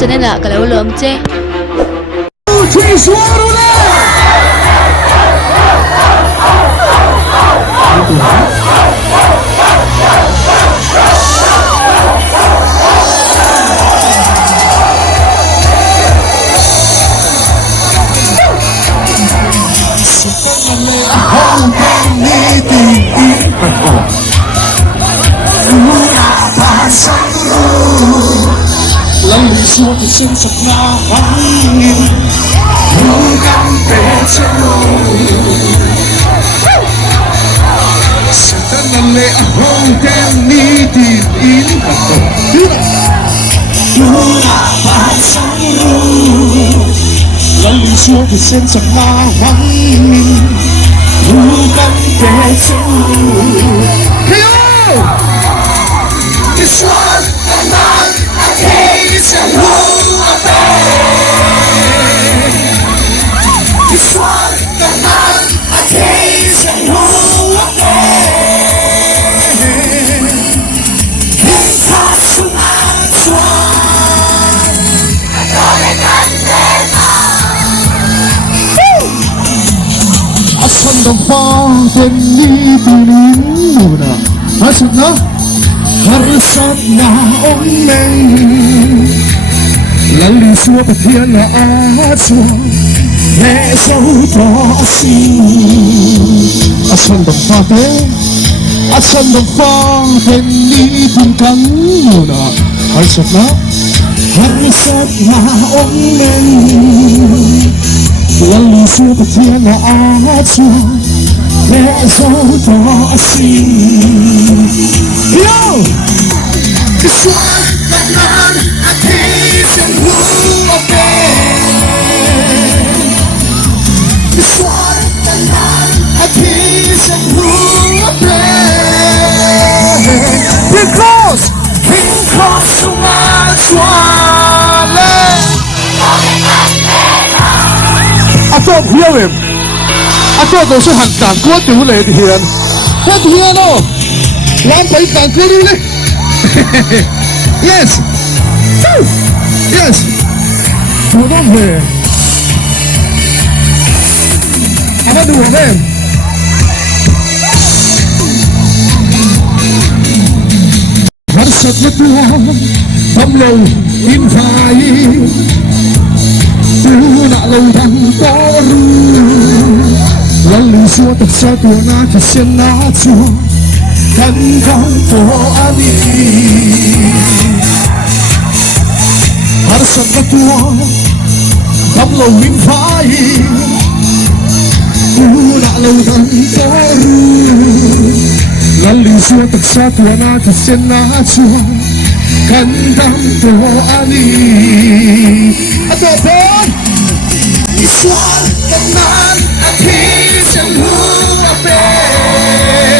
cho nên là cái lâu lượm chê Chỉ số luôn đấy. Suốt cuộc sinh sập ngã vắng nhìn cố gắng về trên lối sẽ ta nằm lệ hôn đem đi tìm in dù là bài sáng lần suốt cuộc sinh sập ngã vắng nhìn cố gắng về trên lối This one, the man, I taste and who I pay. This one, the man, I taste and who I pay. Can't cross the man's one. I got it I saw the fall, then leave it in. I said no. Harsat na ongmen Lali suốt thiên là át xuống Nghe sâu to xin Asan đồng pha thế Asan đồng pha Tên đi tìm cắn Nuna Harsat na ongmen Lali suốt thiên là át xuống Nghe sâu to xin Yo! This one, that man, I taste and who I pay. This one, that man, I taste and who I pay. Because King Cross so much one. I thought hear him. I thought those who had done good to let hear. What hear no? One point and clearly. Yes. Yes. Hold on here. I'm not doing them. Harsat na tuwang Pamlaw in fire Tuna lâu thăng có ru Lali suốt tập sa tua na thì sen na chua Thân không của anh Harsat na tuwang Pamlaw in fire Tuna lâu thăng có ru Lali suốt tập sa tua na thì sen na chua Kantang ko ani Ato po This one, the man, a kiss and who I pay.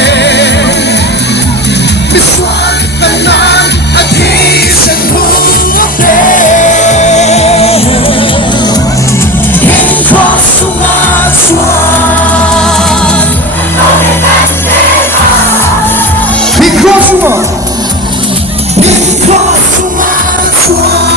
This one, the man, a kiss and who I pay. King Cross so much one. King Cross so much. King Cross so much one.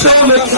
Atomic